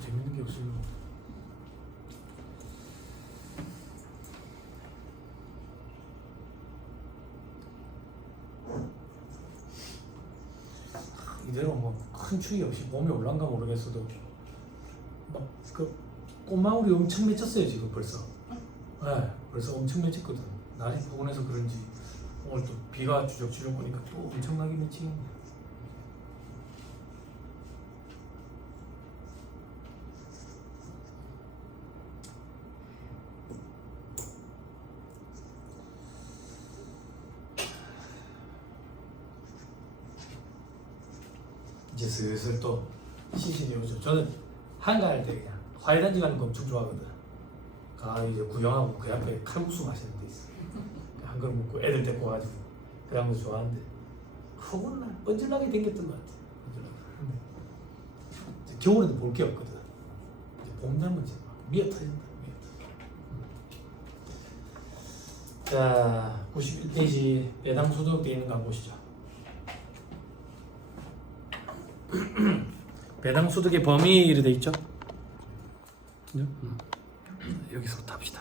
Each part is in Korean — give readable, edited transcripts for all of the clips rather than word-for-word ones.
재밌는 게 없어요. 이대로 뭐 큰 추위 없이 몸이 올란가 모르겠어도 막 그 꽃망울이 엄청 맺혔어요 지금 벌써. 네, 벌써 엄청 맺혔거든. 날이 포근해서 그런지 오늘 또 비가 주적주적 오니까 또 엄청나게 맺히네. 이제 슬슬 또 시즌이 오죠. 저는 한가할 때 그냥 화해단지 가는 거 엄청 좋아하거든. 이제 구경하고 그 앞에 칼국수 마시는 데 있어. 한 그릇 먹고 애들 데리고 가지고 그런 거 좋아하는데 허구는 날 뻔질나게 댕겼던 것 같아. 이제 겨울에도 볼 게 없거든. 이제 봄 되면 이제 막 미어 터진다. 자, 91페이지 배당 소득 되어 있는 거 한번 보시죠. 배당 소득의 범위로 돼 있죠. 여기서부터 합시다.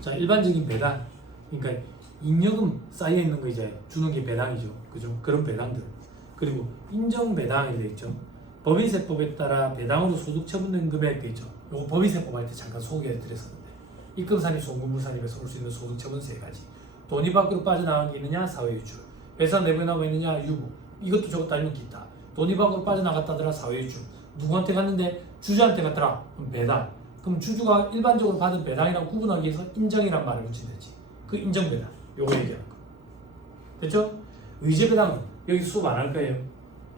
자, 일반적인 배당, 그러니까 잉여금 쌓여 있는 거 이제 주는 게 배당이죠. 그죠? 그런 배당들. 그리고 인정 배당이 돼 있죠. 법인세법에 따라 배당으로 소득 처분된 금액 돼 있죠. 요거 법인세법 할 때 잠깐 소개해 드렸었는데, 입금산입, 송금물산입에서 올 수 있는 소득 처분 세 가지. 돈이 밖으로 빠져나간 게 있느냐, 사회유출. 회사 내부에 나와 있느냐, 유무. 이것도 저것도 아니면 기타. 돈이 밖으로 빠져나갔다더라, 사회유출. 누구한테 갔는데 주주한테 갔더라, 그럼 배당. 그럼 주주가 일반적으로 받은 배당이랑 구분하기 위해서 인정이란 말을 붙이든지 그 인정 배당, 요거 얘기하는 거. 됐죠? 의제 배당은 여기 수업 안 할 거예요.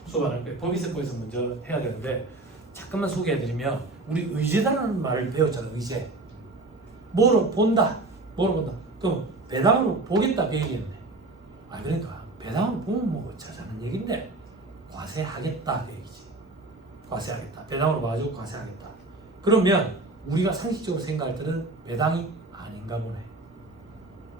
수업 안 할 거예요. 법인세법에서 먼저 해야 되는데, 잠깐만 소개해드리면, 우리 의제라는 말을 배웠잖아요. 의제. 뭐로 본다. 뭐로 본다. 그럼 배당으로 보겠다 그 얘기였네. 그러니까 배당으로 보면 뭐 자자는 얘긴데 과세하겠다 그 얘기지. 과세하겠다. 배당으로 봐가지고 과세하겠다. 그러면 우리가 상식적으로 생각할 때는 배당이 아닌가 보네.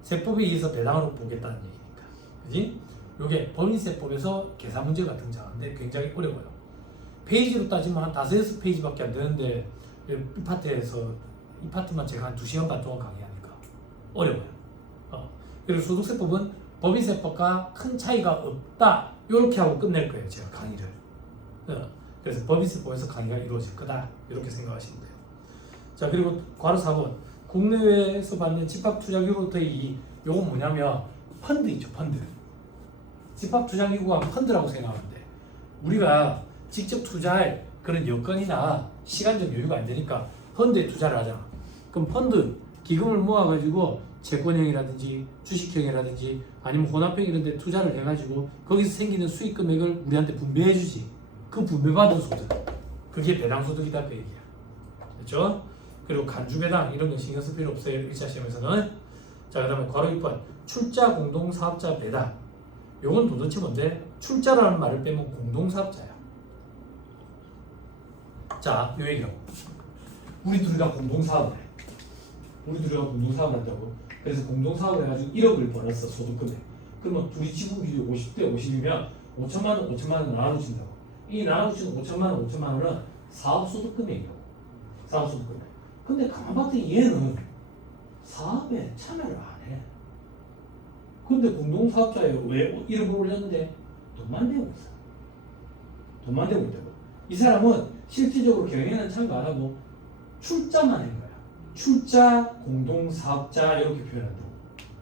세법에 의해서 배당으로 보겠다는 얘기니까. 그지? 요게 법인세법에서 계산 문제가 등장하는데 굉장히 어려워요. 페이지로 따지면 한 5-6페이지밖에 안 되는데 이 파트만 제가 한 2시간 반 동안 강의하니까 어려워요. 그리고 소득세법은 법인세법과 큰 차이가 없다. 이렇게 하고 끝낼 거예요. 제가 강의를. 그래서 법인세법에서 강의가 이루어질 거다. 이렇게 생각하시면 돼요. 자, 그리고 괄호 4번. 국내외에서 받는 집합투자기구로부터의 이익. 요건 뭐냐면 펀드 있죠. 펀드. 집합투자기구가 펀드라고 생각하면 돼. 우리가 직접 투자할 그런 여건이나 시간적 여유가 안 되니까 펀드에 투자를 하잖아. 그럼 펀드 기금을 모아가지고 채권형이라든지 주식형이라든지 아니면 혼합형 이런 데 투자를 해가지고 거기서 생기는 수익 금액을 우리한테 분배해 주지. 그 분배받은 소득, 그게 배당소득이다 그 얘기야. 됐죠? 그리고 간주배당 이런 거 신경 쓸 필요 없어요. 1차 시험에서는. 자, 그 다음에 괄호 6번 출자 공동사업자 배당. 요건 도대체 뭔데? 출자라는 말을 빼면 공동사업자야. 자, 요 얘기하고 우리 둘이가 공동사업을 해. 우리 둘이가 공동사업을 한다고. 그래서 공동사업을 해가지고 1억을 벌었어. 소득금액. 그러면 둘이 지분 비율이 50대 50이면 5천만 원 5천만 원 나눠준다고. 이 나눠주는 5천만 원 5천만 원은 사업소득금액이라고. 사업소득금액. 근데 가만 봤더니 얘는 사업에 참여를 안 해. 근데 공동사업자에 왜 1억을 올렸는데 돈만 내고 있어. 돈만 내고 있다고. 이 사람은 실질적으로 경영에는 참가 안 하고 출자만 한 거야. 출자, 공동사업자 이렇게 표현한다고.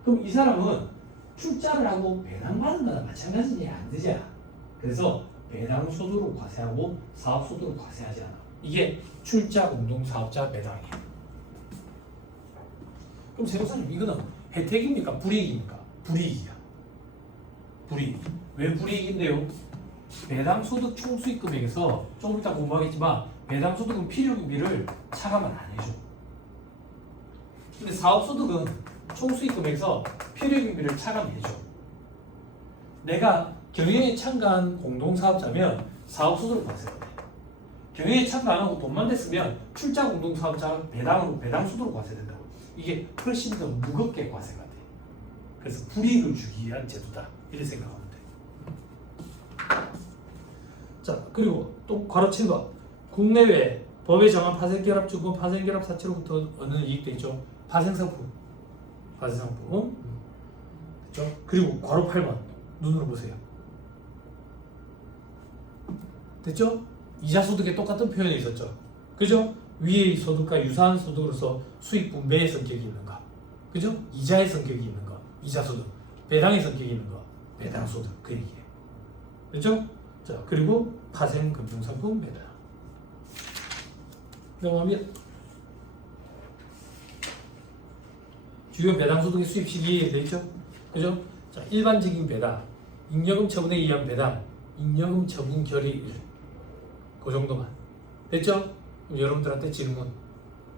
그럼 이 사람은 출자를 하고 배당받은 거나 마찬가지냐 안 되잖아. 그래서 배당소득으로 과세하고 사업소득으로 과세하지 않아. 이게 출자, 공동사업자 배당이야. 그럼 세무사님 이거는 혜택입니까? 불이익입니까? 불이익이야. 불이익. 왜 불이익인데요? 배당소득 총수익금액에서 조금 이따 공부하겠지만 배당소득은 필요기비를 차감을 안 해줘. 근데 사업소득은 총수익금액에서 필요기비를 차감해줘. 내가 경영에 참가한 공동사업자면 사업소득을 과세해야 돼. 경영에 참가 안 하고 돈만 냈으면 출자 공동사업자 배당으로 배당소득으로 과세된다고. 이게 훨씬 더 무겁게 과세가 돼. 그래서 불이익을 주기 위한 제도다. 이렇게 생각하면 돼. 자, 그리고 또 괄호 7번 국내외 법에 정한 파생결합주권 파생결합 사치로부터 얻는 이익 되죠. 파생상품 파생상품 그렇죠. 그리고 괄호 8번 눈으로 보세요. 됐죠? 이자소득에 똑같은 표현이 있었죠. 그죠? 위의 소득과 유사한 소득으로서 수익 분배의 성격이 있는가. 그죠? 이자의 성격이 있는가. 이자소득. 배당의 성격이 있는가. 배당소득. 그 얘기예요. 그죠? 자, 그리고 파생금융상품 배당. 넘어가면 주요 배당소득의 수입 시기에 되어 있죠. 그죠? 자, 일반적인 배당, 잉여금 처분에 의한 배당, 잉여금 처분 결의일. 그 정도만. 됐죠? 그럼 여러분들한테 질문.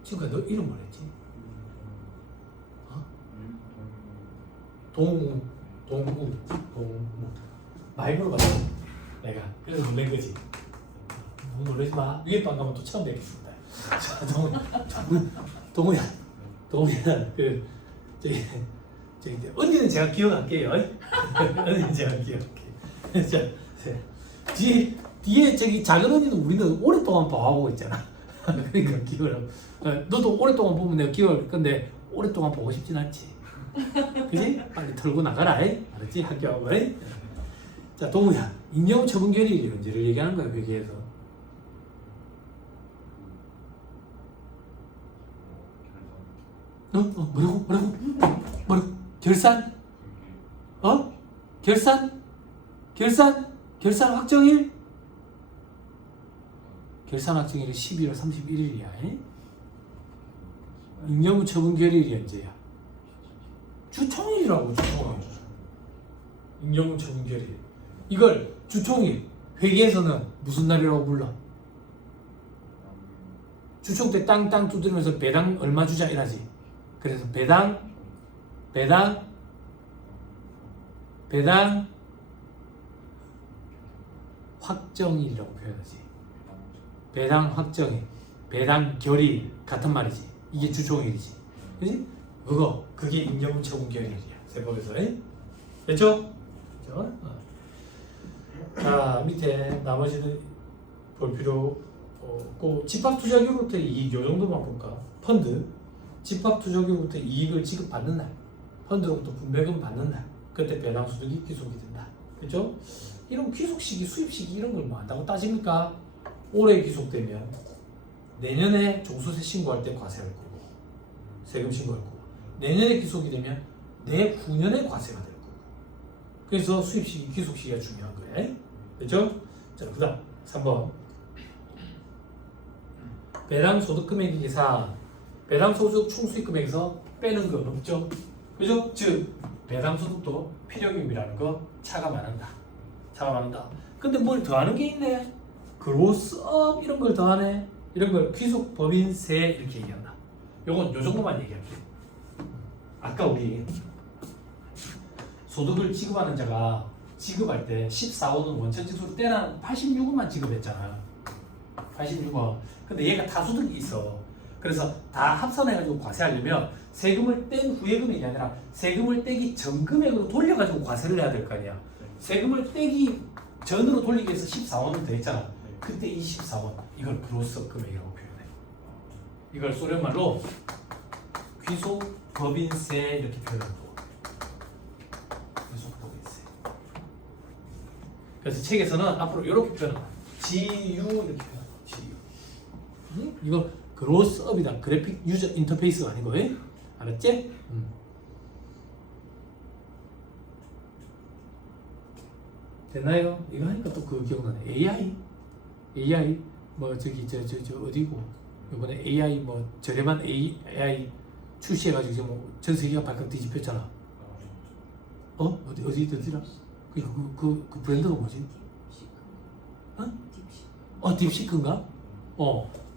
친구야, 너 이름 뭐랬지? 어? 동우. 많이 물어봤어. 내가. 그래서 놀란 거지. 너무 놀라지 마. 위에 방 가면 또 처음 뵙겠습니다. 자, 동우야. 저기, 언니는 제가 기억할게요. 언니는 제가 기억할게요. 자, 뒤에 저기 작은 언니는 우리는 오랫동안 봐오고 있잖아. 그러니까 기억을. 너도 오랫동안 보면 내가 기억할 건데 오랫동안 보고 싶진 않지. 그지? 빨리 털고 나가라. 알았지? 학교하고. 자, 동우야. 잉여금 처분 결의일이 언제를 얘기하는 거야, 회계에서? 뭐라고? 결산? 결산 확정일? 결산 확정일이 12월 31일이야. 잉여금 처분 결의일이 언제야? 주총일이라고. 주총일. 잉여금 처분 결의일. 이걸 주총일. 회계에서는 무슨 날이라고 불러? 주총 때 땅 두드리면서 배당 얼마 주자 이라지. 그래서 배당 확정일이라고 표현하지. 배당 확정일, 배당 결의 같은 말이지. 이게 주총일이지. 그지? 그게 잉여금 처분 결의일이야. 세법에서. 됐죠? 자, 밑에 나머지는 볼 필요 없고 집합투자기로부터 이익 요 정도만 볼까? 펀드 집합투자기로부터 이익을 지급받는 날, 펀드로부터 분배금 받는 날, 그때 배당소득이 귀속이 된다. 그죠? 이런 귀속시기, 수입시기 이런 걸 뭐 한다고 따집니까? 올해 귀속되면 내년에 종소세 신고할 때 과세할 거고 세금 신고할 거고 내년에 귀속이 되면 내후년에 과세가 될 거고 그래서 수입시기, 귀속시기가 중요한 거예요. 그죠? 자, 그 다음 3번 배당소득금액 계산 배당소득 총수익금액에서 빼는 건 없죠. 그죠? 즉 배당소득도 필요금이라는 거 차감한다. 근데 뭘 더하는 게 있네. 그로스업 이런 걸 더하네. 이런 걸 귀속법인세 이렇게 얘기한다. 요건 요 정도만 얘기할게요. 아까 우리 소득을 지급하는 자가 지급할 때 14원은 원천징수로 때는 86원만 지급했잖아. 86원. 근데 얘가 다소득이 있어. 그래서 다 합산해가지고 과세하려면 세금을 뗀 후의 금액이 아니라 세금을 떼기 전 금액으로 돌려가지고 과세를 해야 될 거 아니야. 세금을 떼기 전으로 돌리기 위해서 14원은 더 했잖아. 그때 이 14원 이걸 그로스 금액이라고 표현해. 이걸 소련말로 귀속법인세 이렇게 표현하는 거. 귀속법인세. 그래서 책에서는 앞으로 이렇게 표현한다. GU 이렇게 표현한다. GU. 이거 그로스업이다. 그래픽 유저 인터페이스가 아닌 거예요. 알았지? 됐나요? 이거 하니까 또 그거 기억나네. AI 뭐 저기 저 어디고 이번에 AI 뭐 저렴한 AI 출시해가지고 지금 전 세계가 발칵 뒤집혔잖아. 어디더라? 그 브랜드가 뭐지? 딥시크인가?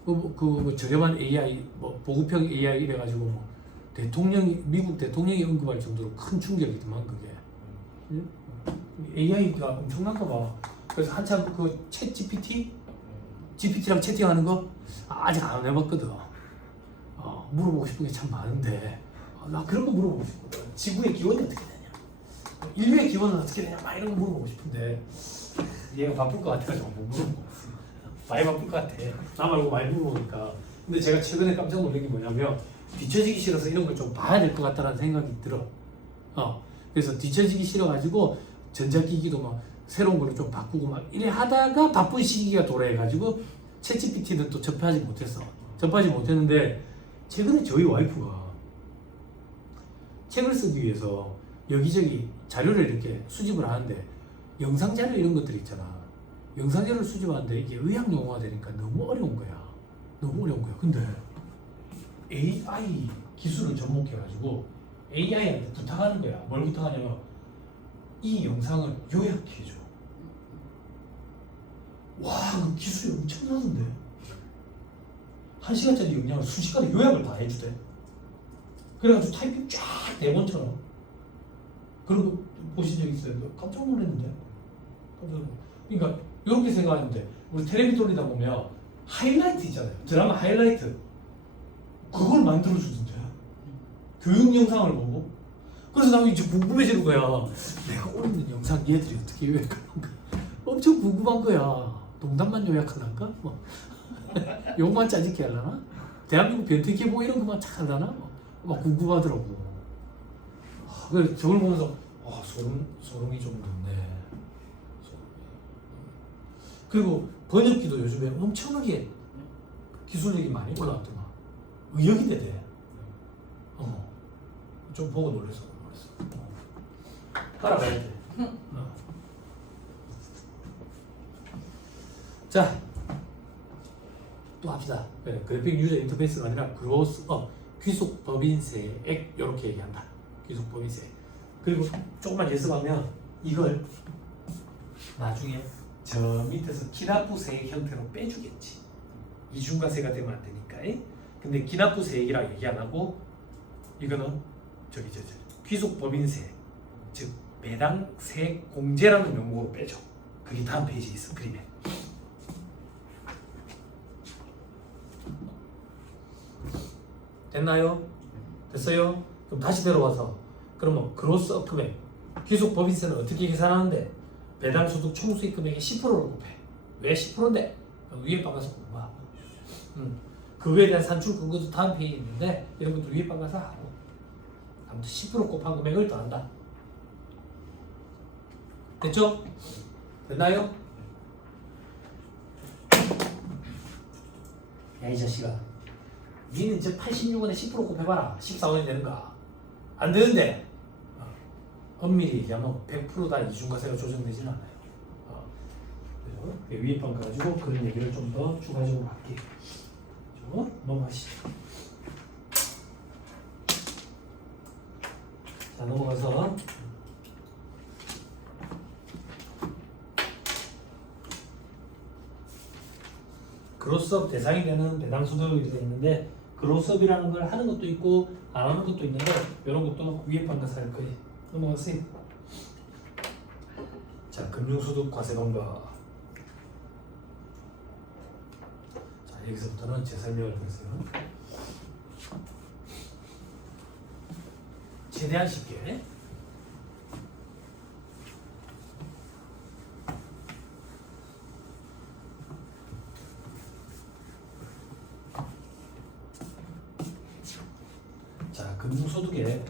그 저렴한 AI 뭐 보급형 AI 이래가지고 뭐 미국 대통령이 언급할 정도로 큰 충격이더만 그게. 응? AI가 엄청난가 봐. 그래서 한참 그 챗 GPT랑 채팅하는 거 아직 안 해봤거든. 물어보고 싶은 게 참 많은데 나 그런 거 물어보고 싶거든. 지구의 기원이 어떻게 되냐, 인류의 기원은 어떻게 되냐, 막 이런 거 물어보고 싶은데 얘가 바쁠 것 같아가지고 못 물어보고 많이 바쁠 것 같아. 나 말고 많이 물어보니까. 근데 제가 최근에 깜짝 놀란 게 뭐냐면 뒤처지기 싫어서 이런 걸 좀 봐야 될 것 같다는 생각이 들어. 그래서 뒤처지기 싫어가지고 전자기기도 막 새로운 걸로 좀 바꾸고 막 이래 하다가 바쁜 시기가 도래해가지고 챗GPT는 또 접하지 못했어. 접하지 못했는데 최근에 저희 와이프가 책을 쓰기 위해서 여기저기 자료를 이렇게 수집을 하는데 영상 자료 이런 것들 있잖아. 영상 자료를 수집하는데 이게 의학 용어가 되니까 너무 어려운 거야. 너무 어려운 거야. 근데 AI 기술을 접목해가지고 AI한테 부탁하는 거야. 뭘 부탁하냐면 이 영상을 요약해줘. 와, 그 기술이 엄청나던데. 1시간짜리 영상을 순식간에 요약을 다 해주대. 그래가지고 타이핑 쫙 대본처럼. 그런 거 보신 적 있어요? 깜짝 놀랐는데. 그러니까 이렇게 생각하는데 우리 텔레비 돌리다 보면 하이라이트 있잖아요. 드라마 하이라이트. 그걸 만들어주던데. 교육 영상을 보고. 그래서 나는 이제 궁금해지는 거야. 내가 올리는 영상 얘들이 어떻게 요약하는가. 엄청 궁금한 거야. 농담만 요약하는가? 뭐. 욕만 짜집게 하려나? 대한민국 변태기보 이런 것만 착 하려나? 막 궁금하더라고. 그래서 저걸 보면서 소름이 좀 돋네. 그리고 번역기도 요즘에 엄청나게 기술력이 많이 올라왔더만. 의역인데 돼. 좀 보고 놀랬어. 따라가야 돼. 자, 또 합시다. 그래, 그래픽 유저 인터페이스가 아니라 그로스업, 귀속 법인세액 이렇게 얘기한다. 귀속 법인세. 그리고 조금만 예습하면 이걸 나중에 저 밑에서 기납부세액 형태로 빼주겠지. 이중과세가 되면 안 되니까. 근데 기납부세액이라고 얘기 안 하고 이거는 저기 귀속 법인세, 즉 배당세액 공제라는 명목으로 빼줘. 그게 다음 페이지에 있어. 그림에. 됐나요? 됐어요? 그럼 다시 들어와서 그러면 그로스업 금액, 귀속 법인세는 어떻게 계산하는데? 배당소득 총수익 금액의 10%를 곱해. 왜 10%인데? 위에 박아서 공부하고. 그거에 대한 산출 근거도 다음 페이지에 있는데 이런 것도 위에 박아서 하고. 아무튼 10% 곱한 금액을 더한다. 됐죠? 됐나요? 야, 이 자식아. 니는 이제 86원에 10% 곱해봐라. 14원이 되는가? 안 되는데. 엄밀히 얘기하면 100%다 이중과세가 조정되지는 않아요. 그래서 위에 방 가지고 그런 얘기를 좀 더 추가적으로 할게요. 넘어가시죠. 자, 넘어가서 그로스업 대상이 되는 배당소득이 되어 있는데 그로스업이라는 걸 하는 것도 있고 안 하는 것도 있는데 이런 것도 위에 방가서 할 거예요. 넘어가세요. 자, 금융소득 과세 방법. 자, 여기서부터는 제 설명을 하겠어요. 최대한 쉽게. 자, 금융소득에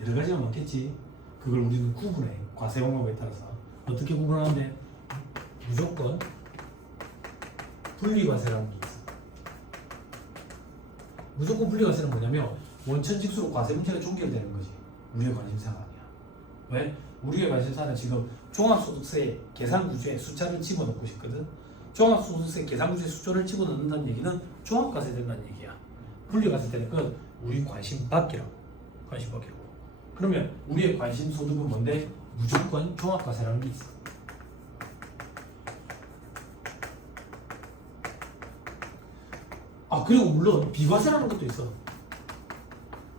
여러 가지가 많겠지. 그걸 우리는 구분해. 과세 방법에 따라서 어떻게 구분하는데 무조건 분리과세라는 게 있어. 무조건 분리과세는 뭐냐면 원천직수로 과세 문제가 종결되는 거지. 우리의 관심사가 아니야. 왜? 우리의 관심사는 지금 종합소득세 계산 구조에 숫자를 집어넣고 싶거든. 종합소득세 계산 구조에 숫자를 집어넣는다는 얘기는 종합과세 된다는 얘기야. 분리과세 되는 건 우리 관심 밖이라고. 관심 밖이라고. 그러면 우리의 관심 소득은 뭔데? 무조건 종합과세라는 게 있어. 아, 그리고 물론 비과세라는 것도 있어.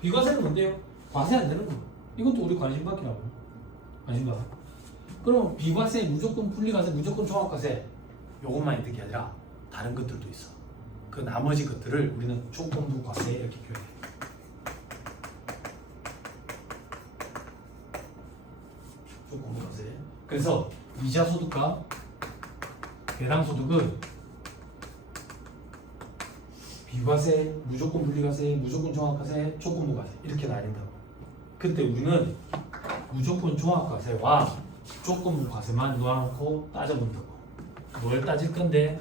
비과세는 뭔데요? 과세 안 되는 거. 이것도 우리 관심 밖이라고. 관심 밖. 그럼 비과세, 무조건 분리과세, 무조건 종합과세 요것만 있는 게 아니라 다른 것들도 있어. 그 나머지 것들을 우리는 조건부과세 이렇게 표현해. 조건부과세. 그래서 이자 소득과 배당 소득은 비과세, 무조건 분리과세, 무조건 종합과세, 조건부과세 이렇게 나뉜다고. 그때 우리는 무조건 종합과세와 조건부과세만 놓아놓고 따져본다고. 뭘 따질 건데?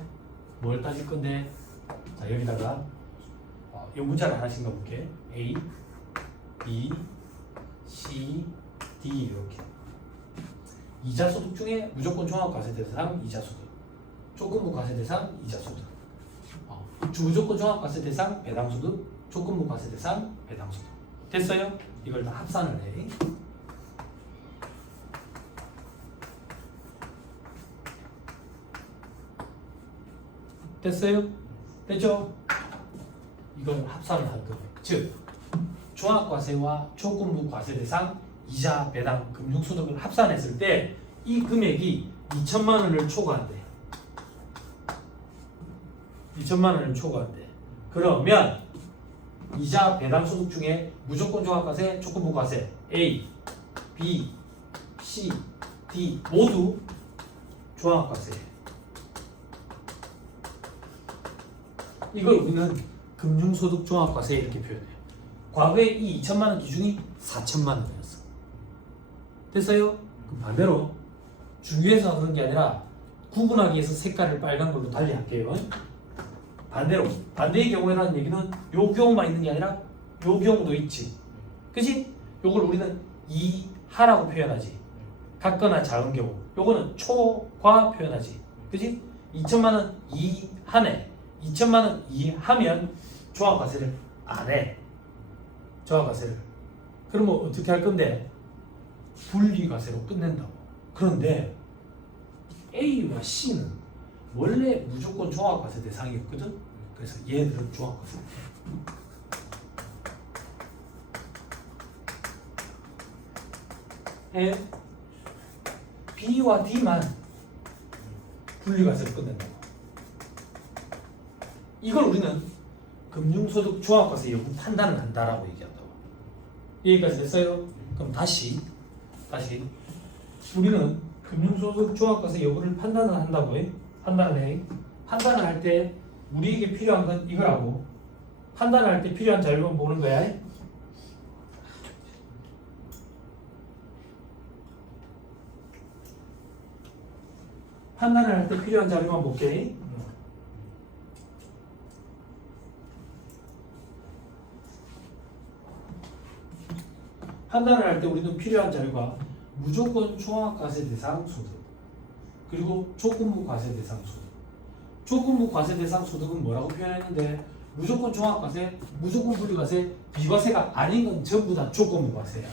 자 여기다가 이 문자를 하나씩 넣어볼게. A, B, C, D 이렇게. 이자 소득 중에 무조건 종합과세 대상 이자 소득, 조건부 과세 대상 이자 소득, 무조건 종합과세 대상 배당 소득, 조건부 과세 대상 배당 소득. 됐어요? 이걸 다 합산을 해. 됐어요? 됐죠? 이걸 합산을 할 거예요. 즉 종합과세와 조건부 과세 대상 이자, 배당, 금융소득을 합산했을 때 이 금액이 2천만 원을 초과한대. 2천만 원을 초과한대. 그러면 이자, 배당 소득 중에 무조건 종합과세, 조건부 과세 A, B, C, D 모두 종합과세. 이걸 우리는 금융소득 종합과세 이렇게 표현해요. 과거에 이 2천만 원 기준이 4천만 원이었어. 됐어요? 그럼 반대로 중요해서 그런 게 아니라 구분하기 위해서 색깔을 빨간 걸로 달리 할게요. 반대로 반대의 경우에라는 얘기는 요 경우만 있는 게 아니라 요 경우도 있지. 그치? 요걸 우리는 이하라고 표현하지. 같거나 작은 경우. 요거는 초과 표현하지. 그치? 2천만 원 이하네. 2천만 원 이하면 종합과세를 안 해. 종합과세를. 그러면 어떻게 할 건데? 분리과세로 끝낸다고. 그런데 A와 C는 원래 무조건 종합과세 대상이었거든. 그래서 얘들은 종합과세. B와 D만 분리과세로 끝낸다고. 이걸 우리는 금융소득 종합과세 여부 판단을 한다라고 얘기한다고. 여기까지 됐어요? 그럼 다시 우리는 금융소득 종합과세 여부를 판단을 한다고 해. 판단을 할 때 우리에게 필요한 건 이거라고. 판단을 할 때 필요한 자료만 보는 거야. 판단을 할 때 필요한 자료만 볼게. 판단을 할 때 우리는 필요한 자료가 무조건 종합과세 대상 소득, 그리고 조건부 과세 대상 소득. 조건부 과세 대상 소득은 뭐라고 표현했는데 무조건 종합과세, 무조건 분리과세, 비과세가 아닌 건 전부 다 조건부 과세야.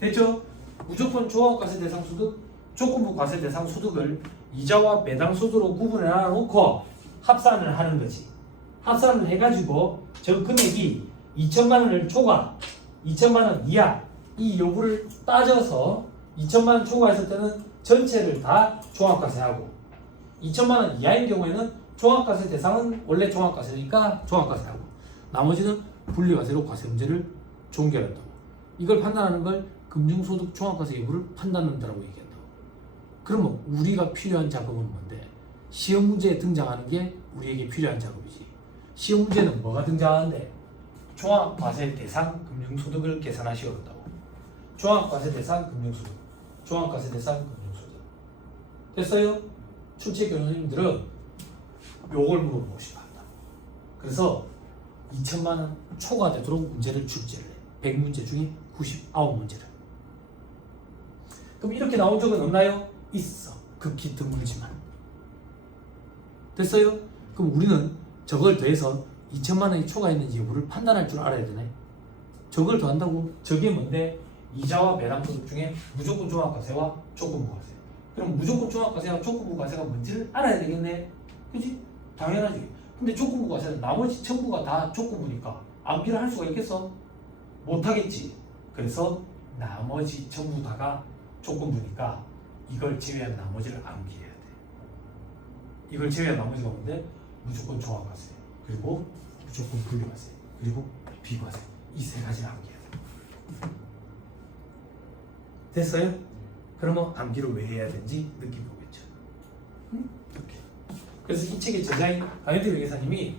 됐죠? 무조건 종합과세 대상 소득, 조건부 과세 대상 소득을 이자와 배당 소득으로 구분해 놔놓고 합산을 하는 거지. 합산을 해가지고 저 금액이 2천만 원을 초과, 2천만 원 이하 이 여부를 따져서 2천만 원 초과했을 때는 전체를 다 종합과세하고 2천만 원 이하인 경우에는 종합과세 대상은 원래 종합과세니까 종합과세하고 나머지는 분리과세로 과세 문제를 종결한다고. 이걸 판단하는 걸 금융소득 종합과세 여부를 판단한다고 얘기한다고. 그러면 우리가 필요한 작업은 뭔데? 시험 문제에 등장하는 게 우리에게 필요한 작업이지. 시험 문제는 뭐가 등장하는데? 종합과세 대상 금융소득을 계산하시오 그런다고. 종합과세 대상 금융소득, 종합과세 대상 금융소득. 됐어요? 출제 교수님들은 요걸 물어보고 싶어 한다. 그래서 2천만 원 초과되도록 문제를 출제를 해. 100문제 중에 99문제를. 그럼 이렇게 나온 적은 없나요? 있어. 극히 드물지만. 됐어요? 그럼 우리는 저걸 더해서 2천만 원이 초과했는지 여부를 판단할 줄 알아야 되네. 저걸 더한다고? 저게 뭔데? 이자와 배당 소득 중에 무조건 종합과세와 조건부 과세. 그럼 무조건 종합과세와 조건부 과세가 뭔지를 알아야 되겠네. 그지? 당연하지. 근데 조건부 과세는 나머지 전부가 다 조건부니까 암기를 할 수가 있겠어? 못하겠지. 그래서 나머지 전부 다가 조건부니까 이걸 제외한 나머지를 암기해야 돼. 이걸 제외한 나머지가 뭔데? 무조건 종합과세, 그리고 무조건 분리과세, 그리고 비과세. 이 세 가지를 암기해야 돼. 됐어요? 그러면 암기를 왜 해야 되는지 느껴보겠죠. 이렇게. 그래서 이 책의 저자인 강현태 회계사님이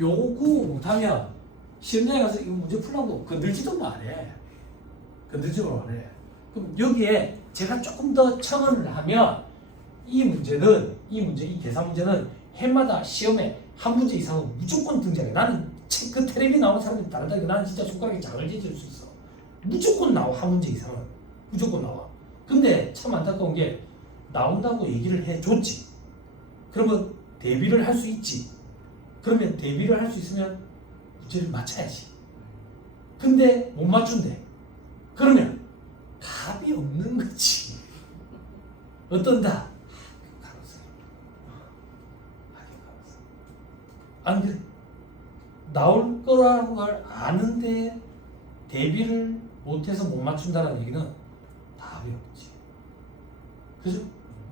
요거 구호 못하면 시험장에 가서 이거 문제 풀라고 건들지도 말해. 건들지도 말해. 그럼 여기에 제가 조금 더 첨언을 하면 이 문제는 이 계산 문제는 해마다 시험에 한 문제 이상은 무조건 등장해. 나는 그 텔레비 나오는 사람들이 다르다. 나는 진짜 손가락에 장을 지질 수 있어. 무조건 나와. 한 문제 이상은 무조건 나와. 근데 참 안타까운 게 나온다고 얘기를 해줬지. 그러면 대비를 할 수 있지. 그러면 대비를 할 수 있으면 문제를 맞춰야지. 근데 못 맞춘대. 그러면 답이 없는 거지. 어떤다? 안 그래. 나올 거라는 걸 아는데 대비를 못해서 못 맞춘다는 얘기는 답이 없지. 그죠?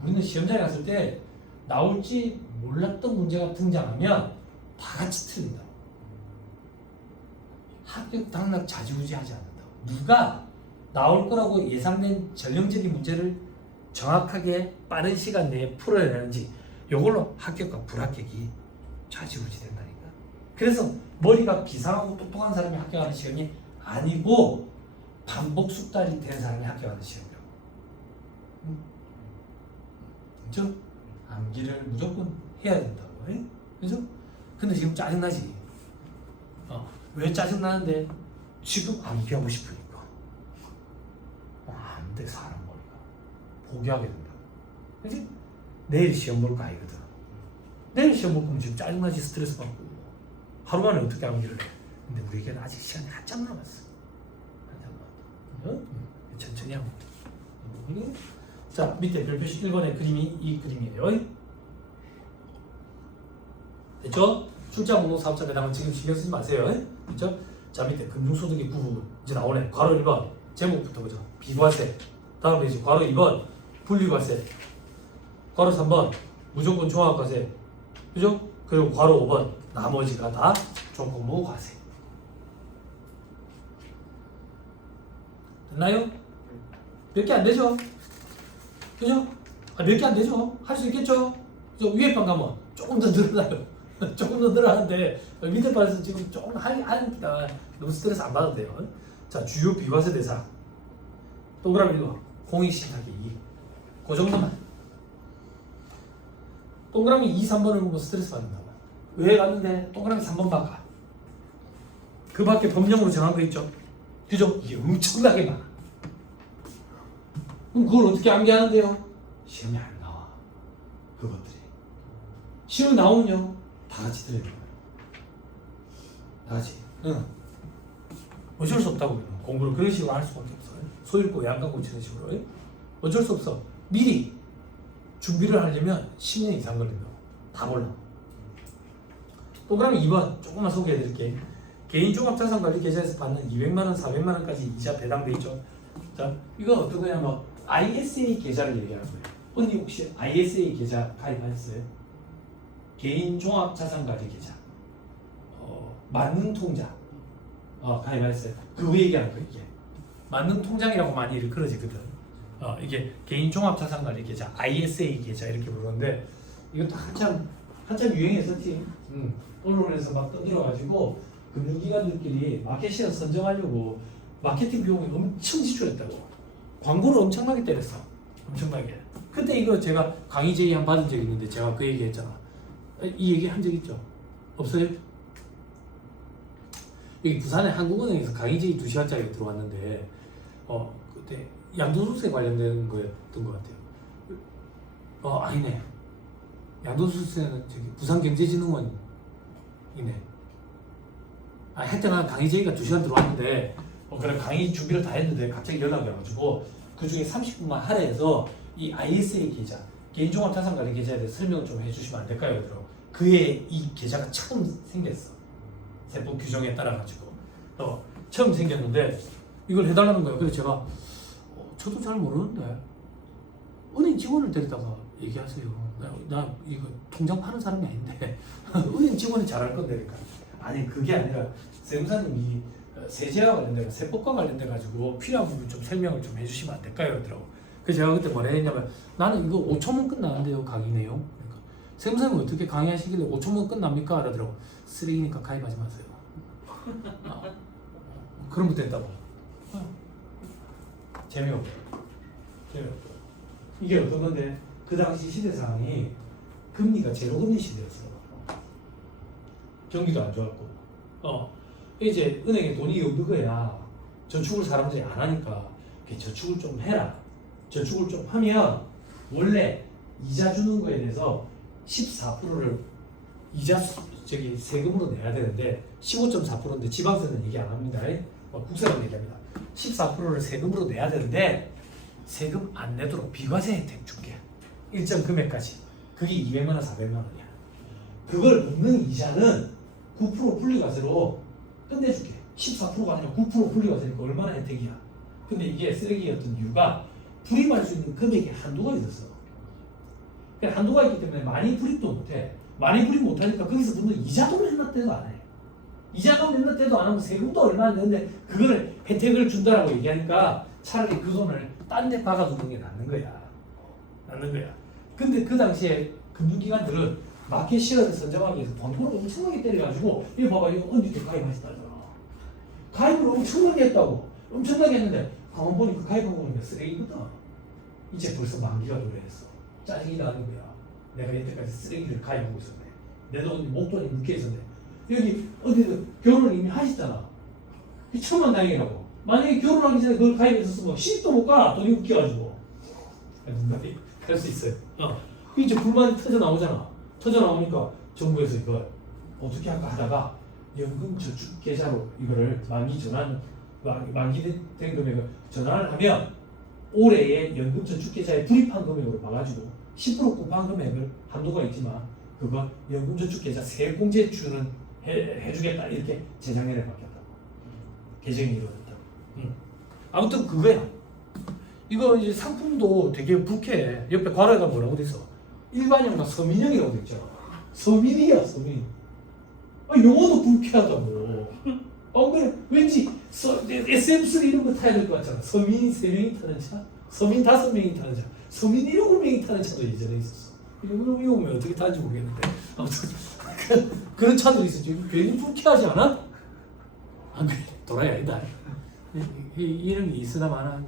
우리는 시험장에 갔을 때 나올지 몰랐던 문제가 등장하면 다 같이 틀린다. 합격 당락 좌지우지하지 않는다. 누가 나올 거라고 예상된 전형적인 문제를 정확하게 빠른 시간 내에 풀어내는지 이걸로 합격과 불합격이 좌지우지 된다니까. 그래서 머리가 비상하고 똑똑한 사람이 합격하는 시험이 아니고 반복 숙달이 된 사람이 합격하는 시험이라고. 그죠? 암기를 무조건 해야 된다고. 그죠? 근데 지금 짜증나지. 왜 짜증나는데? 지금 암기하고 싶으니까. 안 돼, 사람 머리가. 포기하게 된다. 그지? 내일 시험 볼 거 아니거든. 내일 시험 볼 거면 지금 짜증나지, 스트레스 받고. 하루 만에 어떻게 암기를 해? 근데 우리에게는 아직 시간이 한참 남았어. 한참 남았다. 천천히 하면 돼. 자, 밑에 별표시 1번의 그림이 이 그림이에요. 됐죠? 출자 목록 사업자 배당은 지금 신경 쓰지 마세요. 됐죠? 자, 밑에 금융소득의 구분 이제 나오네. 괄호 1번 제목부터 보자. 비과세. 다음에 이제 괄호 2번 분리과세. 괄호 3번 무조건 종합과세. 그죠? 그리고 괄호 5번 나머지가 다 조건부 과세. 됐나요? 몇 개 안 되죠? 그죠? 몇 개 안 되죠? 할 수 있겠죠? 저 위에 방 가면 조금 더 늘어나요. 조금 더 늘어나는데 밑에 반에서 지금 조금 하니까 너무 스트레스 안 받아도 돼요. 자, 주요 비과세 대상 동그라미 이거 공익신탁이 그 정도만. 동그라미 2, 3번을 보고 스트레스 받는다고. 왜 갔는데 동그라미 3번 바꿔. 그 밖에 법령으로 정한 거 있죠? 그죠? 이게 엄청나게 많아. 그럼 그걸 어떻게 암기하는데요? 시험이 안 나와. 그것들이. 시험이 나오면요. 다 같이 들어야 돼요. 다 같이. 응. 어쩔 수 없다고. 공부를 그런 식으로 할 수밖에 없어요. 소잃고 양강 고치는 식으로. 어쩔 수 없어. 미리 준비를 하려면 10년 이상 걸린다고. 다 몰라. 동그라미 2번 조금만 소개해 드릴게요. 개인종합자산관리 계좌에서 받는 200만원, 400만원까지 이자 배당돼 있죠. 자, 이건 어떤 거냐면 ISA 계좌를 얘기하는 거예요. 언니 혹시 ISA 계좌 가입하셨어요? 개인종합자산관리 계좌. 만능통장. 가입하셨어요? 그거 얘기하는 거예요. 이게 만능통장이라고 많이 일컬어지거든. 이게 개인종합자산관리 계좌, ISA 계좌 이렇게 부르는데 이것도 한참 유행했었지. 언론에서 막 떠들어가지고 금융기관들끼리 마켓시장 선정하려고 마케팅 비용이 엄청 지출했다고. 광고를 엄청나게 때렸어. 엄청나게. 그때 이거 제가 강의 제의 한 받은 적이 있는데 제가 그 얘기 했잖아. 이 얘기 한 적 있죠? 없어요? 여기 부산에 한국은행에서 강의 제의 2시간짜리가 들어왔는데 그때 양도소득세 관련된 거였던 것 같아요. 아니네. 양도소득세는 저기 부산경제진흥원이네. 하여튼 강의 제의가 2시간 들어왔는데 그래 강의 준비를 다 했는데 갑자기 연락이 와가지고 그 중에 30분만 할애해서 이 ISA 계좌, 개인종합자산관리 계좌에 대해 설명을 좀 해주시면 안 될까요? 그러더라고. 그해 이 계좌가 처음 생겼어. 세법 규정에 따라 가지고 처음 생겼는데 이걸 해달라는 거예요. 그래서 제가 저도 잘 모르는데 은행 직원을 데리다가 얘기하세요. 나 이거 통장 파는 사람이 아닌데 은행 직원이 잘할 건데 그러니까 아니 그게 아니라 세무사님이 세제와 관련돼 세법과 관련돼 가지고 필요한 부분 좀 설명을 좀 해주시면 안 될까요? 그러더라고. 그래서 제가 그때 뭐라 했냐면 나는 이거 5초면 끝나는데요 강의 내용. 그러니까 세무사님 어떻게 강의하시길래 5초면 끝납니까? 이러더라고. 쓰레기니까 가입하지 마세요. 그럼 못 된다고. 재미없고. 이게 어떤 건데 그 당시 시대 상황이 금리가 제로금리 시대였어. 경기도 안 좋았고. 이제 은행에 돈이 없는 거야. 저축을 사람들이 안 하니까 저축을 좀 해라. 저축을 좀 하면 원래 이자 주는 거에 대해서 14%를 이자 세금으로 내야 되는데 15.4%인데 지방세는 얘기 안 합니다. 국세만 얘기합니다. 14%를 세금으로 내야 되는데 세금 안 내도록 비과세 혜택 줄게. 일정 금액까지. 그게 200만 원, 400만 원이야. 그걸 묶는 이자는 9% 분리과세로 끝내줄게. 14%가 아니라 9% 분리과세니까 얼마나 혜택이야. 근데 이게 쓰레기였던 이유가 불입할 수 있는 금액이 한도가 있었어. 그러니까 한도가 있기 때문에 많이 불입도 못해. 많이 불입 못하니까 거기서 보면 이자도 맨날 때도 안 해. 이자도 맨날 때도 안 하면 세금도 얼마 안 내는데 그거를 혜택을 준다라고 얘기하니까 차라리 그 돈을 딴 데 박아두는 게 낫는 거야. 근데 그 당시에 금융기관들은 마켓 시어를 선점하기 위해서 번호를 엄청나게 때려가지고 이거 봐봐 이거 언니들 가입하셨다잖아. 가입을 엄청나게 했다고. 엄청나게 했는데 가만 보니까 가입하고 보니까 쓰레기거든. 이제 벌써 만기가 도래했어. 짜증이 나는 거야. 내가 이때까지 쓰레기를 가입하고 있었네. 내 돈이 목돈이 묶여있었네. 여기 어디든 결혼을 이미 하셨잖아. 천만다행이라고. 만약에 결혼하기 전에 그걸 가입했었으면 시집도 못 가. 돈이 묶여가지고. 농담이 할 수 있어요. 이제 불만이 터져 나오잖아. 터져 나오니까 정부에서 이걸 어떻게 할까 하다가 연금저축계좌로 이거를 만기된 금액을 전환을 하면 올해의 연금저축계좌에 불입한 금액으로 봐가지고 10% 곱한 금액을 한도가 있지만 그거 연금저축계좌 세액공제 해주겠다 이렇게 재작년에 바뀌었다고. 개정이 이루어졌다고. 아무튼 그거야. 이거 이제 상품도 되게 불쾌해. 옆에 괄호에가 뭐라고 돼 있어? 일반형과 서민형이라고 돼 있잖아. 서민이야 서민. 영어도 불쾌하다고. 그래 왠지 SM3 이런 거 타야 될 것 같잖아. 서민 3명이 타는 차, 서민 5명이 타는 차, 서민 7명이 타는 차도 예전에 있었어. 이거 오면 어떻게 타는지 모르겠는데 아무튼 그런 차들이 있었죠. 괜히 불쾌하지 않아? 안 그래? 도라이 아니다. 이런 게 있으나 마나.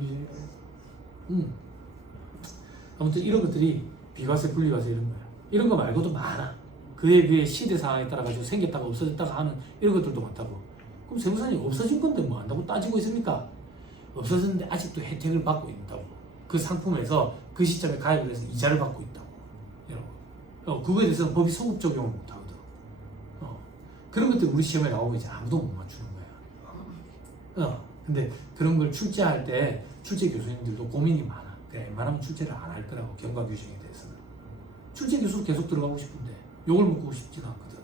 아무튼 이런 것들이 비과세, 분리과세 이런 거야. 이런 거 말고도 많아. 그에 비해 시대 상황에 따라 가지고 생겼다가 없어졌다가 하는 이런 것들도 많다고. 그럼 세무사님 없어진 건데 뭐 한다고 따지고 있습니까? 없어졌는데 아직도 혜택을 받고 있다고. 그 상품에서 그 시점에 가입을 해서 이자를 받고 있다고. 그거에 대해서는 법이 소급 적용을 못 하거든. 그런 것들 우리 시험에 나오고 이제 아무도 못 맞추는 거야. 근데 그런 걸 출제할 때 출제 교수님들도 고민이 많아. 그래, 웬만하면 출제를 안 할 거라고 경과 규정에 대해서는. 출제 교수로 계속 들어가고 싶은데 욕을 먹고 싶지는 않거든.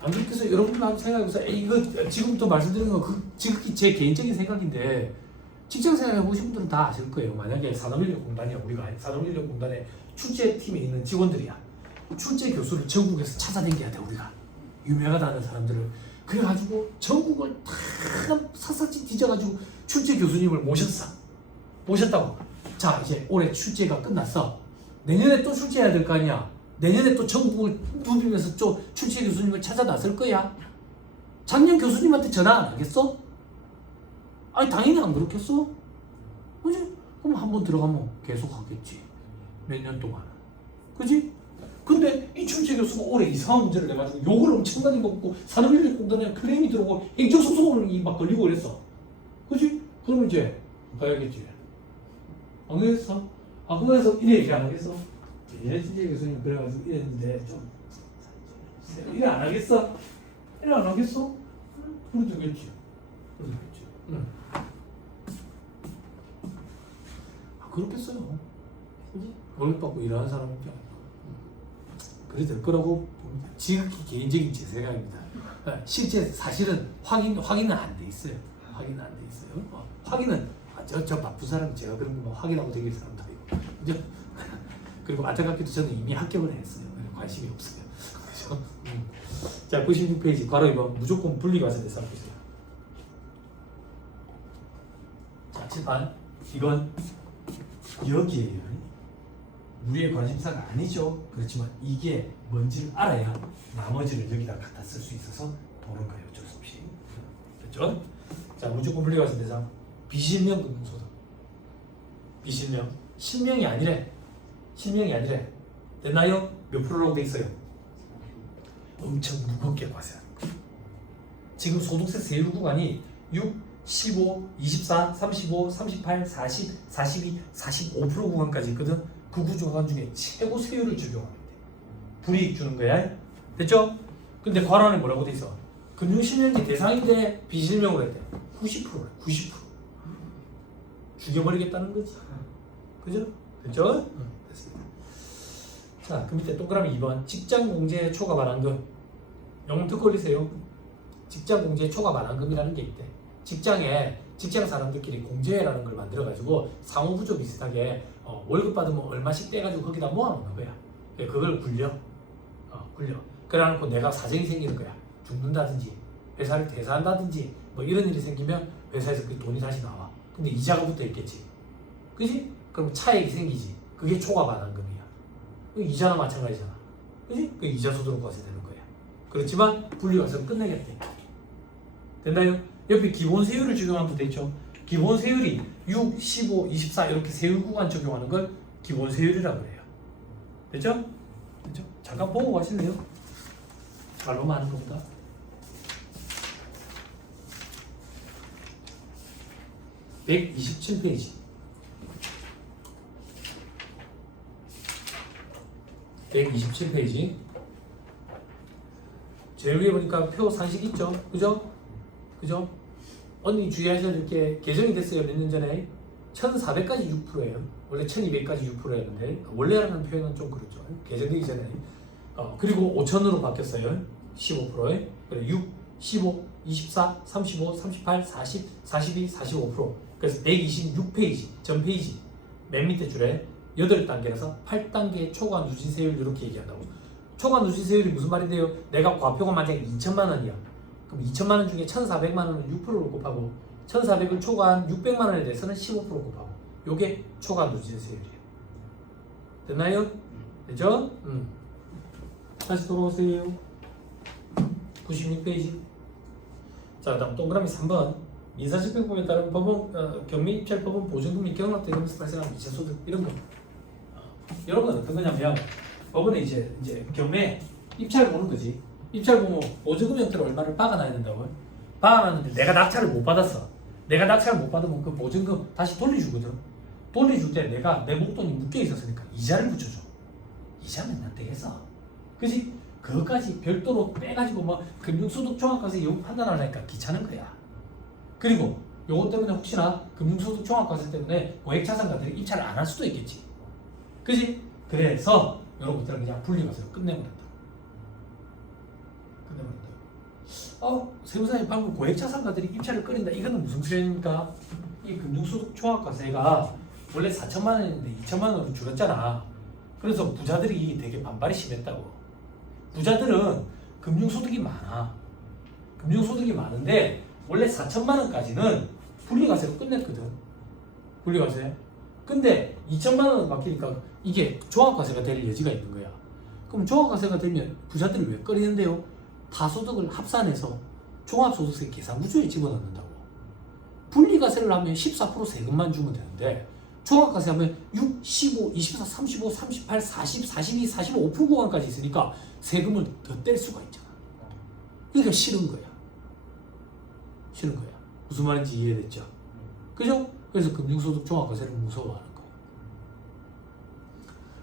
안 그렇게 해서 여러분들 한번 생각해보세요. 이거 지금부터 말씀드리는 건 지극히 제 개인적인 생각인데 직장생활 해보신 분들은 다 아실 거예요. 만약에 산업인력공단이야. 우리가 산업인력공단에 출제팀에 있는 직원들이야. 출제 교수를 전국에서 찾아다녀야 돼. 우리가 유명하다는 사람들을 그래가지고 전국을 다 샅샅이 뒤져가지고 출제 교수님을 모셨다고. 자 이제 올해 출제가 끝났어. 내년에 또 출제해야 될 거 아니야. 내년에 또 전국을 누비면서 또 출제 교수님을 찾아 나설 거야. 작년 교수님한테 전화 안 하겠어? 아니 당연히 안 그렇겠어? 그지? 그럼 한번 들어가면 계속 하겠지. 몇 년 동안. 그지? 근데 이 출제 교수가 올해 이상한 문제를 내가지고 욕을 엄청나게 먹고 산업인력공단에 클레임이 들어오고 행정소송을 막 걸리고 그랬어. 그지? 그러면 이제 가야겠지. 안 그랬어? 그거에서 이래 얘기 안 하겠어? 얘네 출제 교수님 그래가지고 이랬는데 좀 이래 안 하겠어? 이래 안 하겠어? 그래도 되겠지. 그렇겠어요. 그지? 월급 받고 일하는 사람인지 그래 될 거라고 봅니다. 지극히 개인적인 제 생각입니다. 실제 사실은 확인은 안 돼 있어요. 확인은 안 돼 있어요. 확인은 저 바쁜 사람 제가 그런 거 확인하고 되길 사람도 아니고. 그리고 안타깝게도 저는 이미 합격을 했어요. 관심이 없어요. 그렇죠? 자 96페이지 괄호 2번 무조건 분리과세 대상 보세요. 자 재판 이건 여기에요. 우리의 관심사가 아니죠. 그렇지만 이게 뭔지를 알아야 나머지를 여기다 갖다 쓸 수 있어서 보는 거예요. 어쩔 수 없이. 됐죠? 자, 무조건 분리과세 대상 비실명 금융소득. 비실명. 실명이 아니래. 실명이 아니래. 됐나요? 몇 프로라고 돼 있어요? 엄청 무겁게 과세하는 거예요. 지금 소득세 세율 구간이 6, 15, 24, 35, 38, 40, 42, 45% 구간까지 있거든. 그 구간 중에 최고 세율을 적용하면 돼. 불이익 주는 거야. 됐죠? 근데 관한에 뭐라고 돼 있어? 금융실명이 대상인데 비실명으로 했대. 90%래. 90%. 죽여버리겠다는 거지. 그죠? 됐죠? 됐습니다. 자, 그 밑에 동그라미 2번. 직장공제 초과 반환금. 영문 듣고 올리세요. 직장공제 초과 반환금이라는 게 있대. 직장에 직장 사람들끼리 공제라는 걸 만들어가지고 상호구조 비슷하게 월급 받으면 얼마씩 떼가지고 거기다 모아놓는 거야. 그걸 굴려. 그래놓고 내가 사정이 생기는 거야. 죽는다든지 회사를 퇴사한다든지 뭐 이런 일이 생기면 회사에서 그 돈이 다시 나와. 근데 이자가 붙어 있겠지. 그지? 그럼 차액이 생기지. 그게 초과 반환금이야. 이자나 마찬가지잖아. 그지? 그 이자 소득으로 과세되는 거야. 그렇지만 분리과세를 끝내겠대. 됐나요? 옆에 기본 세율을 적용하면 돼 있죠. 기본 세율이 6, 15, 24 이렇게 세율 구간 적용하는 걸 기본 세율이라고 해요. 됐죠? 됐죠? 잠깐 보고 가실래요? 잘 보면 아는 것보다. (127페이지) 127페이지 제일 위에 보니까 표 산식 있죠? 그죠? 그죠? 언니 주의하셔야 될 게 개정이 됐어요. 몇 년 전에 1400까지 6%예요. 원래 1200까지 6%였는데 원래라는 표현은 좀 그렇죠. 개정되기 전에 그리고 5000으로 바뀌었어요. 15%에 6, 15, 24, 35, 38, 40, 42, 45%. 그래서 126페이지 전 페이지 맨 밑에 줄에 8단계라서 8단계 초과 누진세율 이렇게 얘기한다고. 초과 누진세율이 무슨 말인데요? 내가 과표가 만약에 2천만 원이야. 그럼 2천만 원 중에 1,400만 원은 6%를 곱하고 1,400을 초과한 600만 원에 대해서는 15% 곱하고 요게 초과 누진세율이에요. 됐나요? 됐죠? 다시 돌아오세요. 96페이지. 자, 다음 동그라미 3번. 민사집행법에 따른 법원 경매입찰법원 보증금리 경락도 이러면서 발생한 미처소득 이런 거. 이런 건 어떤 거냐면 법원에 이제 경매 입찰 보는 거지. 입찰 보면 보증금 형태로 얼마를 박아놔야 된다고요. 박아놨는데 내가 낙찰을 못 받았어. 내가 낙찰을 못 받으면 그 보증금 다시 돌려주거든. 돌려줄 때 내가 내 목돈이 묶여 있었으니까 이자를 붙여줘. 이자는 안 되겠어. 그지? 그것까지 별도로 빼가지고 뭐 금융소득 종합과세 이거 판단하려니까 귀찮은 거야. 그리고 요것 때문에 혹시나 금융소득 종합과세 때문에 고액자산가들이 입찰을 안 할 수도 있겠지. 그지? 그래서 이런 것들은 그냥 분리과세로 끝내버린다. 세무사님 방금 고액자산가들이 입찰을 끌린다. 이거는 무슨 표현입니까? 이 금융소득 종합과세가 원래 4천만 원인데 2천만 원으로 줄었잖아. 그래서 부자들이 되게 반발이 심했다고. 부자들은 금융소득이 많아. 금융소득이 많은데 원래 4천만 원까지는 분리과세로 끝냈거든. 분리과세. 근데 2천만 원 바뀌니까 이게 종합과세가 될 여지가 있는 거야. 그럼 종합과세가 되면 부자들이 왜 끌리는데요? 다소득을 합산해서 종합소득세 계산구조에 집어넣는다고. 분리과세를 하면 14% 세금만 주면 되는데 종합과세 하면 6, 15, 24, 35, 38, 40, 42, 45% 구간까지 있으니까 세금을 더 뗄 수가 있잖아. 그러니까 싫은 거야. 싫은 거야. 무슨 말인지 이해됐죠? 그죠? 그래서 금융소득 종합과세를 무서워하는 거야.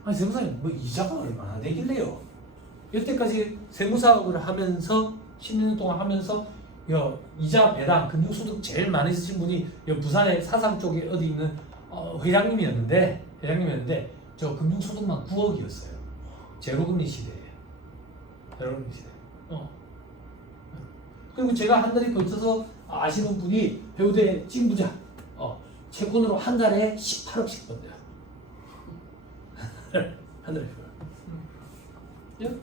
아니 세무사님 뭐 이자가 얼마나 되길래요? 여태까지 세무사업을 하면서 10년 동안 하면서 이자 배당 금융소득 제일 많이 쓰신 분이 부산의 사상 쪽에 어디 있는 회장님이었는데 저 금융소득만 9억이었어요. 제로금리 시대에. 제로금리 시대. 그리고 제가 한 달에 걸쳐서 아시는 분이 배우대 찐부자 채권으로 한 달에 18억씩 번대요. 한 달에 18억.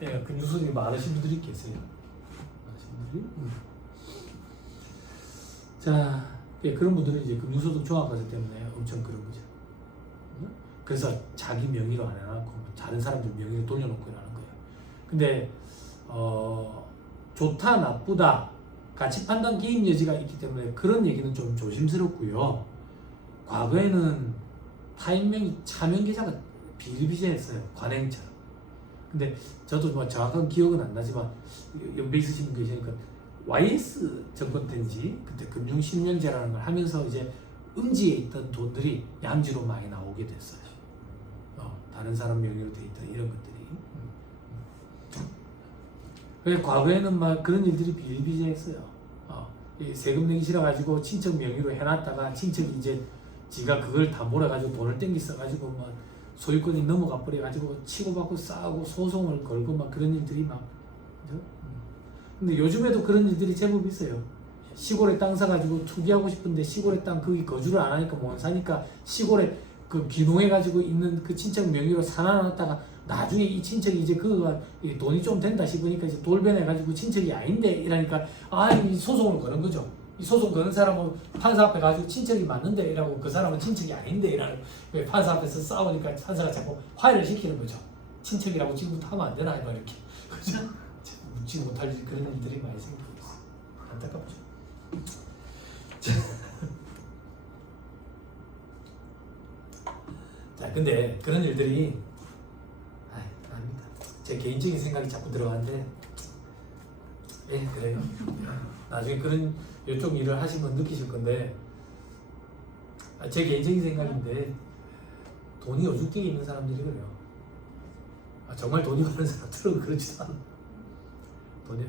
네, 금융소득이 많으신 분들이 계세요. 많으신 분들이. 자, 예, 그런 분들은 이제 금융소득 종합과세 때문에 엄청 그런 거죠. 그래서 자기 명의로 안 해놓고 다른 사람들 명의로 돌려놓고 이러는 거예요. 근데 좋다 나쁘다 가치 판단 개입 여지가 있기 때문에 그런 얘기는 좀 조심스럽고요. 과거에는 타인명의 차명 계좌가 비일비재했어요. 관행처럼. 근데 저도 뭐 정확한 기억은 안 나지만 연배 있으신 분 계시니까 YS 정권 때인지 그때 금융실명제라는 걸 하면서 이제 음지에 있던 돈들이 양지로 많이 나오게 됐어요. 다른 사람 명의로 돼 있던 이런 것들이. 그래서 과거에는 막 그런 일들이 비일비재했어요. 세금 내기 싫어가지고 친척 명의로 해놨다가 친척이 이제 지가 그걸 다 몰아가지고 돈을 땡기 써가지고 막 소유권이 넘어가 버려가지고 치고받고 싸우고 소송을 걸고 막 그런 일들이 막. 그죠? 근데 요즘에도 그런 일들이 제법 있어요. 시골에 땅 사가지고 투기하고 싶은데 시골에 땅 거기 거주를 안 하니까 못 사니까 시골에 그 귀농해가지고 있는 그 친척 명의로 사놔놨다가 나중에 이 친척이 이제 그거가 돈이 좀 된다 싶으니까 이제 돌변해가지고 친척이 아닌데 이러니까 이 소송을 거는 거죠. 이 소송 거는 사람은 판사 앞에 가지고 친척이 맞는데 이라고 그 사람은 친척이 아닌데 이라는 왜 판사 앞에서 싸우니까 판사가 자꾸 화해를 시키는 거죠. 친척이라고 지금부터 하면 안 되나 이렇게. 그죠? 묻지 못할 그런 일들이 많이 생기고 있어요. 안타깝죠. 자, 근데 그런 일들이 아닙니다. 제 개인적인 생각이 자꾸 들어가는데, 예, 그래요. 나중에 그런 이쪽 일을 하시면 느끼실 건데, 제 개인적인 생각인데 돈이 어중뛰게 있는 사람들이 그래요. 정말 돈이 많은 사람들은 그렇지도 않아. 돈이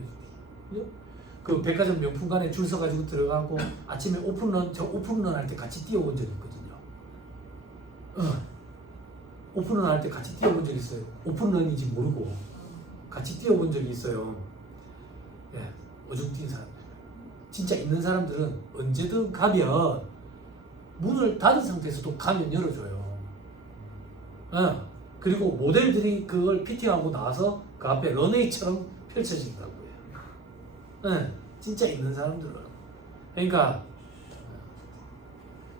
그 백화점 명품관에 줄 서가지고 들어가고 아침에 오픈런 할 때 같이 뛰어본 적이 있거든요. 오픈런 할 때 같이 뛰어본 적이 있어요. 오픈런인지 모르고 같이 뛰어본 적이 있어요. 예, 어중뛴 사람. 진짜 있는 사람들은 언제든 가면 문을 닫은 상태에서도 가면 열어줘요. 그리고 모델들이 그걸 피팅하고 나서 그 앞에 런웨이처럼 펼쳐진다고요. 진짜 있는 사람들은. 그러니까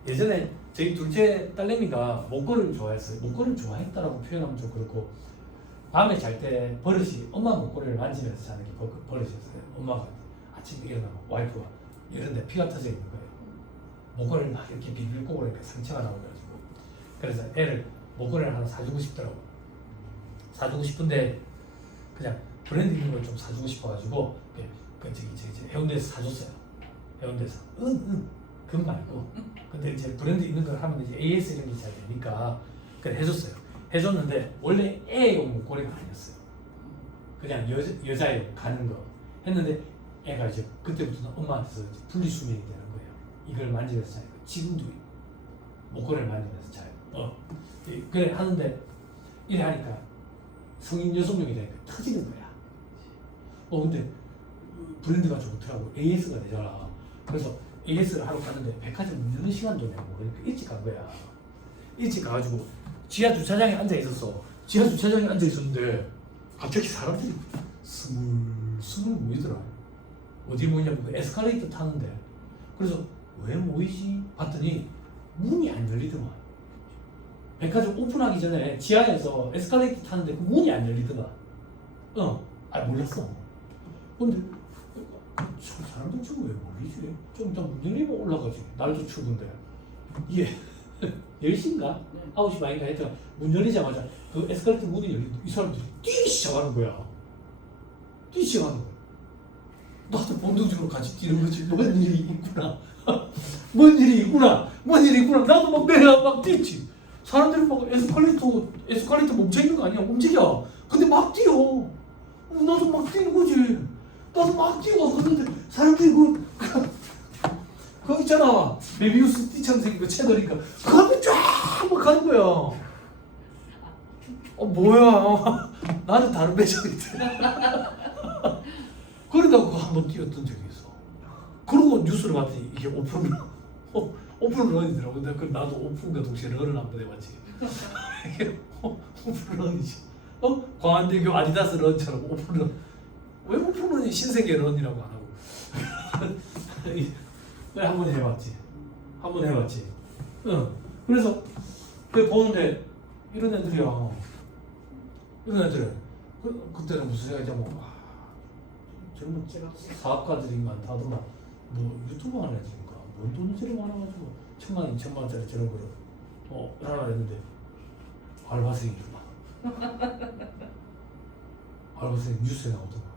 예전에 저희 둘째 딸내미가 목걸이를 좋아했어요. 목걸이를 좋아했다라고 표현하면 좀 그렇고 밤에 잘 때 버릇이 엄마 목걸이를 만지면서 자는 게 버릇이었어요. 엄마가 아침에 일어나면 와이프가 이런데 피가 터져 있는 거예요. 목걸이를 막 이렇게 비빌고 그러니까 상처가 나오가지고 그래서 애를 목걸이를 하나 사주고 싶더라고. 사주고 싶은데 그냥 브랜드 있는 걸 좀 사주고 싶어가지고 저기 해운대에서 사줬어요. 해운대에서 그건 말고 근데 이제 브랜드 있는 걸 하면 이제 AS 이런 게 잘 되니까 그래 해줬어요. 해줬는데 원래 애용 목걸이가 아니었어요. 그냥 여자애 가는 거 했는데 애가 이제 그때부터는 엄마한테서 분리수명이 되는 거예요. 이걸 만지면서 자요. 지금도 목걸이를 만지면서 자요. 그래 하는데 이래 하니까 성인 여성용이 되니까 터지는 거야. 근데 브랜드가 좋더라고. AS가 되잖아. 그래서 AS를 하러 갔는데 백화점 문 여는 시간도 내고 그러니까 일찍 간 거야. 일찍 가가지고 지하 주차장에 앉아 있었어. 지하 주차장에 앉아 있었는데 갑자기 사람들이 스물 모이더라. 어디 모이냐면 에스컬레이터 타는데 그래서 왜 모이지? 봤더니 문이 안 열리더만. 백화점 오픈하기 전에 지하에서 에스컬레이터 타는데 그 문이 안 열리더만. 몰랐어. 근데 사람들 지금 왜 모이지? 좀 이따 문 열리면 올라가지. 날도 추운데. 이게 10시인가? 9시 반인가 했더니 문 열리자마자 그 에스컬레이터 문이 열리는데 이 사람들이 뛰기 시작하는 거야. 뛰기 시작하는 거야. 나도 본능적으로 같이 뛰는 거지. 뭔 일이 있구나. 뭔 일이 있구나. 나도 막 내가 막 뛰지. 사람들이 막 에스컬레이터 멈춰있는 거 아니야. 움직여. 근데 막 뛰어. 나도 막 뛰는 거지. 나도 막 뛰어갔는데 사람들이 그거 있잖아. 메비우스 띠처럼 생긴 거 채널이니까 그 앞에 쫙 막 가는 거야. 뭐야. 나는 다른 배정인데. 그러다가 그거 한번 뛰었던 적이 있어. 그러고 뉴스를 봤더니 이게 오픈런이더라고. 나도 오픈과 동시에 런을 한번 해봤지. 이게 오픈런이지. 광안대교 아디다스 런처럼 오픈런. 왜 오픈런이 신세계 런이라고 안 하고? 한번 해봤지. 한번 해봤지. 그래서 그 보는데 이런 애들이야. 이런 애들은 그때는 무슨 생각이냐 뭐 젊은 사업가들이 많다더만 뭐 유튜브 하나 해주니까 뭔 돈이 저리 많아가지고 1,000만, 2,000만 원짜리 저런 거를 하나 했는데 알바생이더만. 알바생 뉴스에 나오더만.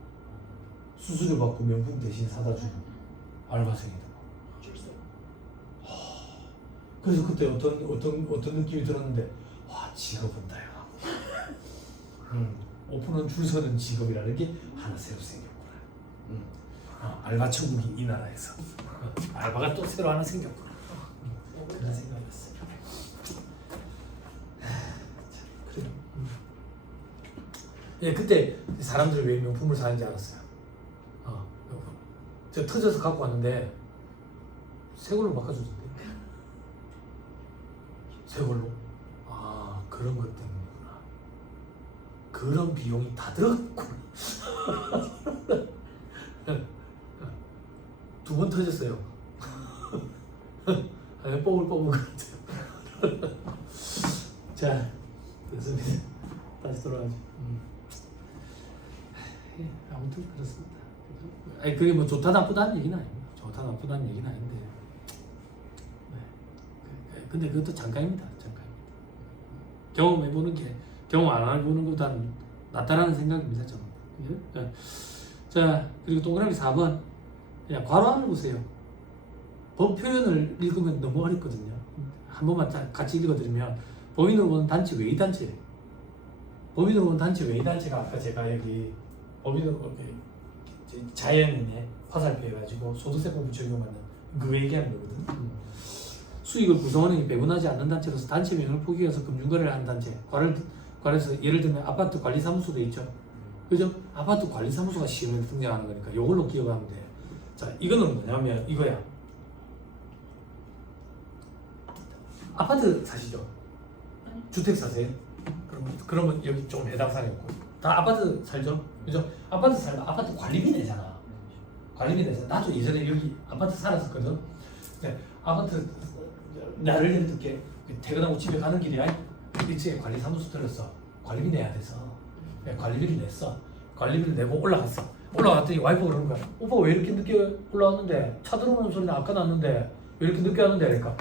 수수료 받고 명품 대신 사다 주는 알바생이더만. 그래서 그때 어떤 느낌이 들었는데 와 직업은 다양하고 오픈은 줄 서는 직업이라는 게 하나 새로 생겼구나. 알바 천국이 이 나라에서 알바가 또 새로 하나 생겼구나. 그런 생각이었어요. 그래요. 예, 그때 사람들이 왜 명품을 사는지 알았어요. 저 터져서 갖고 왔는데 새 걸로 바꿔주던데. 새 걸로. 아 그런 것 때문이구나. 그런 비용이 다 들어갔구나. 2번 터졌어요. 뽀글뽀글 같아요. 자, 됐습니다. 다시 돌아가죠. 아무튼 그렇습니다. 아니 그게 뭐 좋다 나쁘다는 얘기는 아닙니다. 좋다 나쁘다는 얘기는 아닌데. 네. 근데 그것도 잠깐입니다. 잠깐입니다. 경험해보는 게 경험 안 해보는 것보다는 낫다라는 생각입니다. 저는. 네. 자 그리고 동그라미 4번. 야, 괄호함을 보세요. 법 표현을 읽으면 너무 어렵거든요. 한 번만 같이 읽어드리면 법인으로 보는 단체 외의 단체. 법인으로 보는 단체 외의 단체가 아까 제가 여기 법인으로 자연인의 화살표 해가지고 소득세법을 적용하는 그 얘기하는 거거든. 수익을 구성원에게 배분하지 않는 단체로서 단체 명을 포기해서 금융거래를 하는 단체. 괄호에서 예를 들면 아파트 관리사무소도 있죠. 그죠? 아파트 관리사무소가 시험에 등장하는 거니까 이걸로 기억하면 돼. 자, 이거는 뭐냐면 이거야. 아파트 사시죠? 주택 사세요? 그러면 여기 좀 해당 사항이 없고 다 아파트 살죠? 그죠? 아파트 살면 아파트 관리비 내잖아. 관리비 내잖아. 나도 예전에 여기 아파트 살았었거든. 네, 아파트 나를 예를 들게 퇴근하고 집에 가는 길이야. 일찍 관리사무소 들었어. 관리비 내야 돼서 네, 관리비를 냈어. 관리비를 내고 올라갔더니 와이프가 그러는 거야. 오빠 왜 이렇게 늦게 올라왔는데? 차 들어오는 소리는 아까 났는데 왜 이렇게 늦게 왔는데? 그러니까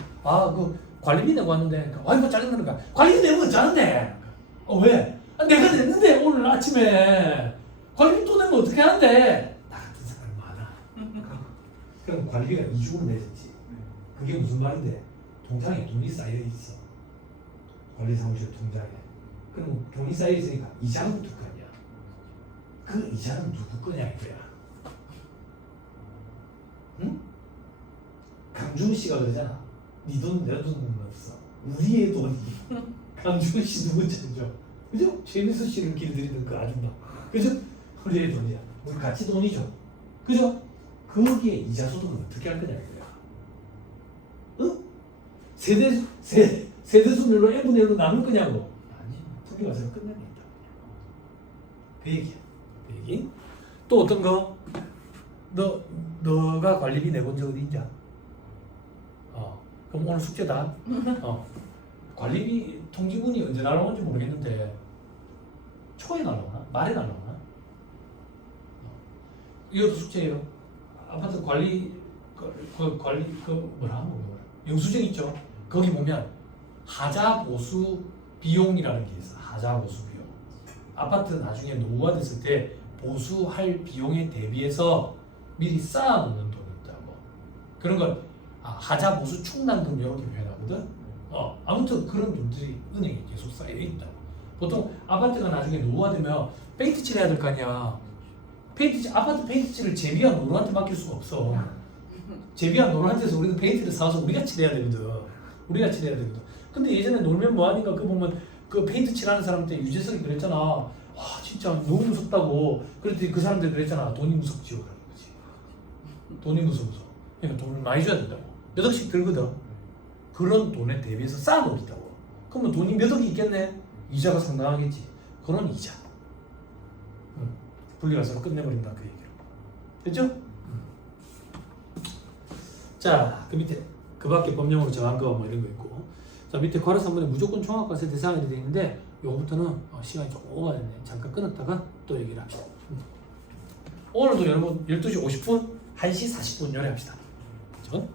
그 관리비 내고 왔는데. 그러니까 와이프가 짜증나는 거야. 관리비 내고 왔잖은데. 왜? 내가 냈는데 오늘 아침에 관리비 또 내면 어떻게 하는데? 나 같은 사람 많아. 그럼 관리비가 이중으로 내졌지. 그게 무슨 말인데? 통장에 돈이 쌓여 있어. 관리사무실 통장에. 그럼 돈이 쌓여 있으니까 이자는 누구 거냐? 그 이자는 누구 거냐 이거야. 응? 강준우 씨가 그러잖아. 네 돈 내 돈은 없어. 우리의 돈이. 강준우 씨 누구 잖죠? 그죠? 최민수 씨를 길들이는 그 아줌마. 그죠? 우리의 돈이야. 우리 같이 돈이죠. 그죠? 거기에 이자 소득은 어떻게 할 거냐 이거야. 응? 세대수별로 n분의 1로 나눌 거냐고. 아니, 투기 과세를 끝내겠다. 그 얘기야. 그 얘기. 또 어떤 거? 너가 관리비 내본 적 어디 있냐? 그럼 오늘 숙제다. 관리비 통지문이 언제 날라오는지 모르겠는데 초에 날라오나? 말에 날라오나? 이것도 숙제예요. 아파트 관리 뭐라 영수증 있죠? 거기 보면 하자 보수 비용이라는 게 있어. 하자 보수 비용. 아파트 나중에 노후화 됐을 때 보수할 비용에 대비해서 미리 쌓아놓는 돈이 있다고. 그런 걸 하자 보수 충당금 이렇게 표현하거든. 아무튼 그런 돈들이 은행에 계속 쌓여 있다. 보통 아파트가 나중에 노후화되면 페인트 칠해야 될 거 아니야. 아파트 페인트 칠을 제비한 노루한테 맡길 수가 없어. 제비한 노루한테서 우리는 페인트를 사서 우리가 칠해야 되거든. 근데 예전에 놀면 뭐하니까 그 보면 그 페인트 칠하는 사람한테 유재석이 그랬잖아. 와 진짜 너무 무섭다고. 그랬더니 그 사람들 그랬잖아. 돈이 무섭지요. 그런 거지. 돈이 무서워서. 그러니까 돈을 많이 줘야 된다고. 몇 억씩 들거든. 그런 돈에 대비해서 쌓아놓겠다고. 그러면 돈이 몇 억이 있겠네. 이자가 상당하겠지. 그런 이자. 분리가서 끝내버린다 그 얘기로. 됐죠? 자, 그 밑에 그 밖에 법령으로 정한 거 뭐 이런 거 있고. 자, 밑에 괄호 3번에 무조건 종합과세 대상이 되어 있는데 요거부터는 시간이 조금 오버됐네. 잠깐 끊었다가 또 얘기를 합시다. 오늘도 여러분 12시 50분, 1시 40분 요리합시다. 그렇죠?